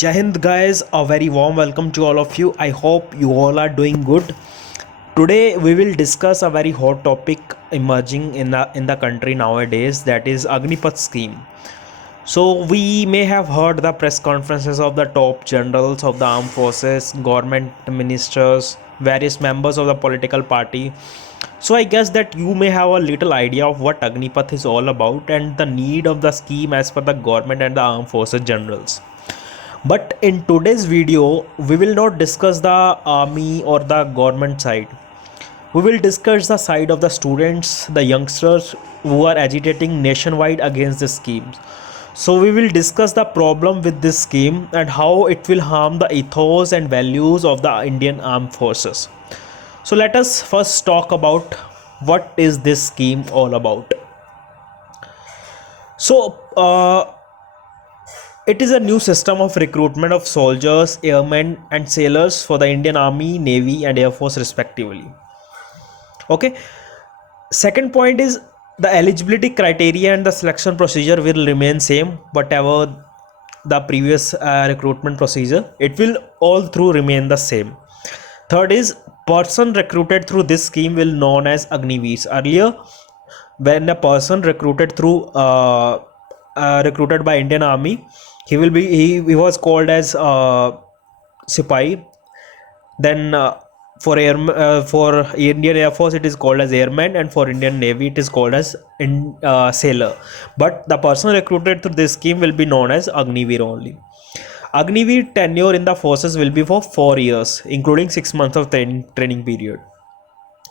Jai Hind guys, a very warm welcome to all of you. I hope you all are doing good. Today we will discuss a very hot topic emerging in the country nowadays, that is Agnipath scheme. So we may have heard the press conferences of the top generals of the armed forces, government ministers, various members of the political party. So I guess that you may have a little idea of what Agnipath is all about and the need of the scheme as per the government and the armed forces generals. But in today's video, we will not discuss the army or the government side. We will discuss the side of the students, the youngsters who are agitating nationwide against this scheme. So we will discuss the problem with this scheme and how it will harm the ethos and values of the Indian Armed Forces. So let us first talk about what is this scheme all about. So it is a new system of recruitment of soldiers, airmen, and sailors for the Indian Army, Navy, and Air Force, respectively. Okay. Second point is the eligibility criteria and the selection procedure will remain same, whatever the previous recruitment procedure. It will all through remain the same. Third is person recruited through this scheme will known as Agniveers. Earlier, when a person recruited by Indian Army, he was called as Sipai. Then for Indian Air Force it is called as airman, and for Indian Navy it is called as sailor. But the person recruited through this scheme will be known as Agniveer only. Agniveer tenure in the forces will be for 4 years, including 6 months of training period.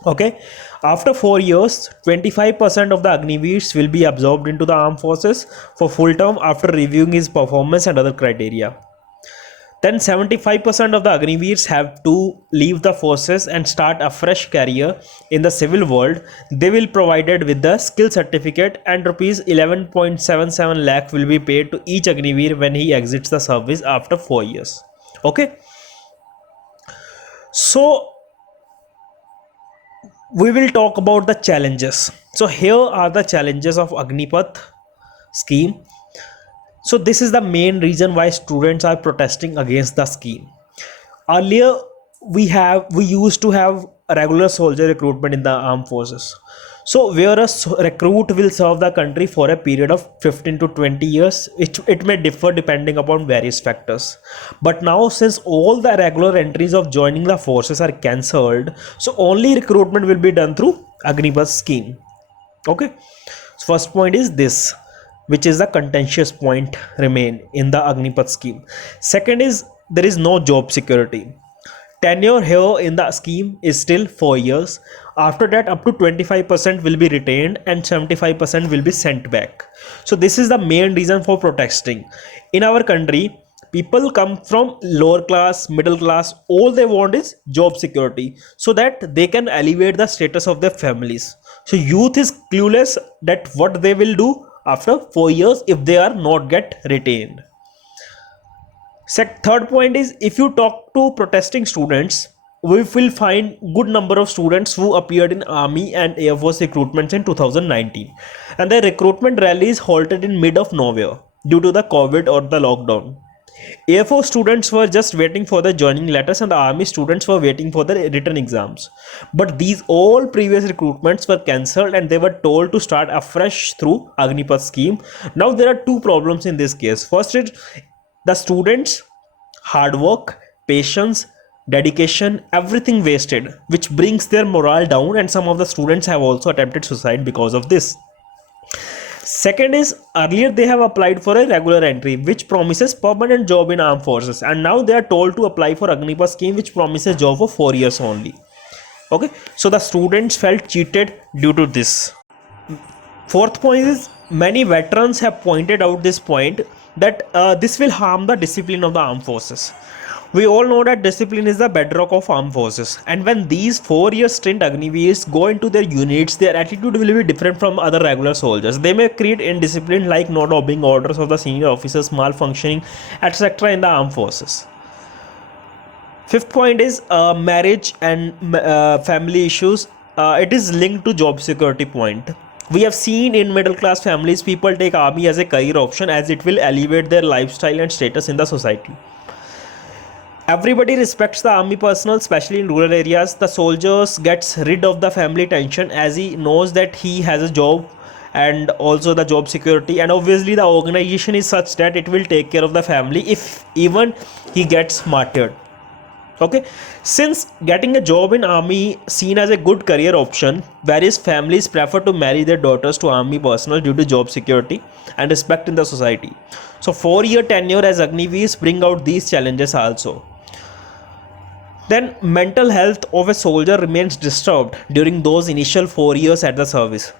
Okay, after 4 years, 25% of the Agniveers will be absorbed into the armed forces for full term after reviewing his performance and other criteria. Then 75% of the Agniveers have to leave the forces and start a fresh career in the civil world. They will provided with the skill certificate, and rupees 11.77 lakh will be paid to each Agniveer when he exits the service after 4 years. Okay, so we will talk about the challenges. So here are the challenges of Agnipath scheme. So this is the main reason why students are protesting against the scheme. Earlier we used to have a regular soldier recruitment in the armed forces. So where a recruit will serve the country for a period of 15 to 20 years, it may differ depending upon various factors. But now, since all the regular entries of joining the forces are cancelled, so only recruitment will be done through Agnipath scheme. Okay, so first point is this, which is the contentious point remain in the Agnipath scheme. Second is there is no job security. Tenure here in the scheme is still 4 years. After that, up to 25% will be retained and 75% will be sent back. So this is the main reason for protesting. In our country, people come from lower class, middle class, all they want is job security so that they can elevate the status of their families. So youth is clueless that what they will do after 4 years if they are not get retained. Third point is, if you talk to protesting students, we will find good number of students who appeared in Army and Air Force recruitments in 2019, and their recruitment rallies halted in mid of nowhere due to the COVID or the lockdown. Air Force students were just waiting for the joining letters, and the Army students were waiting for the written exams. But these all previous recruitments were cancelled and they were told to start afresh through Agnipath scheme. Now there are two problems in this case. First is the students' hard work, patience, dedication, everything wasted, which brings their morale down, and some of the students have also attempted suicide because of this. Second is, earlier they have applied for a regular entry which promises permanent job in armed forces, and now they are told to apply for Agnipath scheme which promises job for 4 years only. Okay, so the students felt cheated due to this. Fourth point is, many veterans have pointed out this point that this will harm the discipline of the armed forces. We all know that discipline is the bedrock of armed forces, and when these 4-year stint Agniveers go into their units, their attitude will be different from other regular soldiers. They may create indiscipline like not obeying orders of the senior officers, malfunctioning, etc. in the armed forces. Fifth point is marriage and family issues. It is linked to job security point. We have seen in middle class families, people take army as a career option as it will elevate their lifestyle and status in the society. Everybody respects the army personnel, especially in rural areas. The soldiers gets rid of the family tension as he knows that he has a job and also the job security, and obviously the organization is such that it will take care of the family if even he gets martyred. Okay, since getting a job in army seen as a good career option, various families prefer to marry their daughters to army personnel due to job security and respect in the society. So 4-year tenure as Agniveers bring out these challenges also. Then mental health of a soldier remains disturbed during those initial 4 years at the service.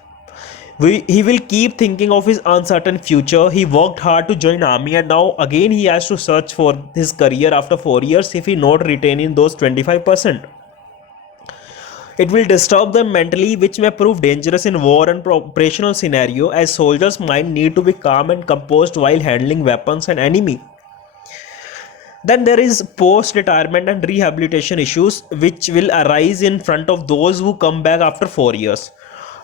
He will keep thinking of his uncertain future. He worked hard to join army and now again he has to search for his career after 4 years if he not retaining those 25%. It will disturb them mentally, which may prove dangerous in war and operational scenario, as soldiers' mind need to be calm and composed while handling weapons and enemy. Then there is post-retirement and rehabilitation issues which will arise in front of those who come back after 4 years.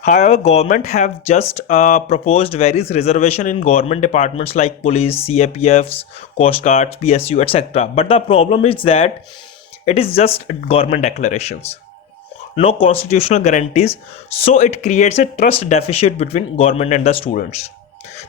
However, government have just proposed various reservation in government departments like police, CAPFs, Coast Guards, PSU, etc. But the problem is that it is just government declarations, no constitutional guarantees, so it creates a trust deficit between government and the students.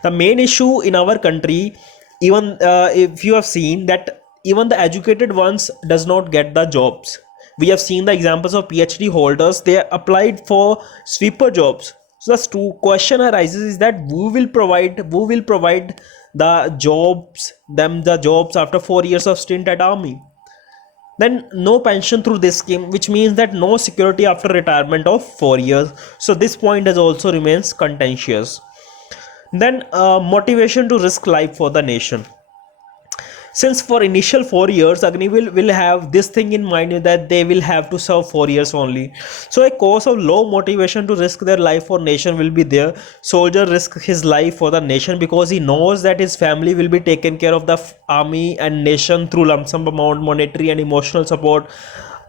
The main issue in our country, even if you have seen that even the educated ones does not get the jobs. We have seen the examples of PhD holders, they applied for sweeper jobs. So the question arises is that who will provide the jobs after 4 years of stint at army. Then no pension through this scheme, which means that no security after retirement of 4 years. So this point has also remains contentious. Then motivation to risk life for the nation. Since for initial 4 years, Agni will have this thing in mind that they will have to serve 4 years only. So a cause of low motivation to risk their life for nation will be there. Soldier risk his life for the nation because he knows that his family will be taken care of the army and nation through lump sum amount, monetary and emotional support.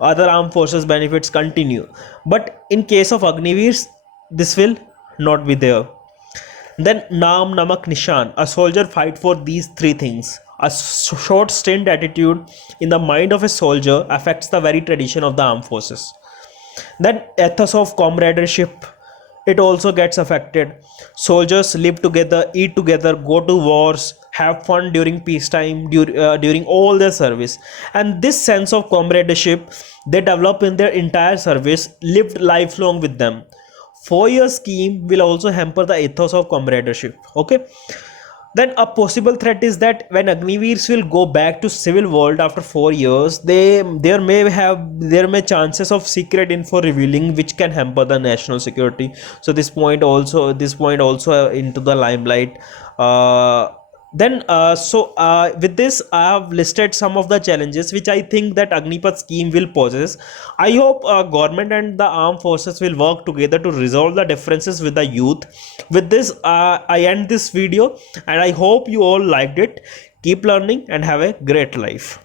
Other armed forces benefits continue. But in case of Agniveers, this will not be there. Then Naam Namak Nishan. A soldier fight for these three things. A short stint attitude in the mind of a soldier affects the very tradition of the armed forces. Then ethos of comradeship, it also gets affected. Soldiers live together, eat together, go to wars, have fun during peacetime, during all their service. And this sense of comradeship they develop in their entire service, lived lifelong with them. 4-year scheme will also hamper the ethos of comradeship. Okay. Then a possible threat is that when Agniveers will go back to civil world after 4 years, there may chances of secret info revealing which can hamper the national security. So this point also into the limelight. With this I have listed some of the challenges which I think that Agnipath scheme will poses. I hope government and the armed forces will work together to resolve the differences with the youth. With this I end this video and I hope you all liked it. Keep learning and have a great life.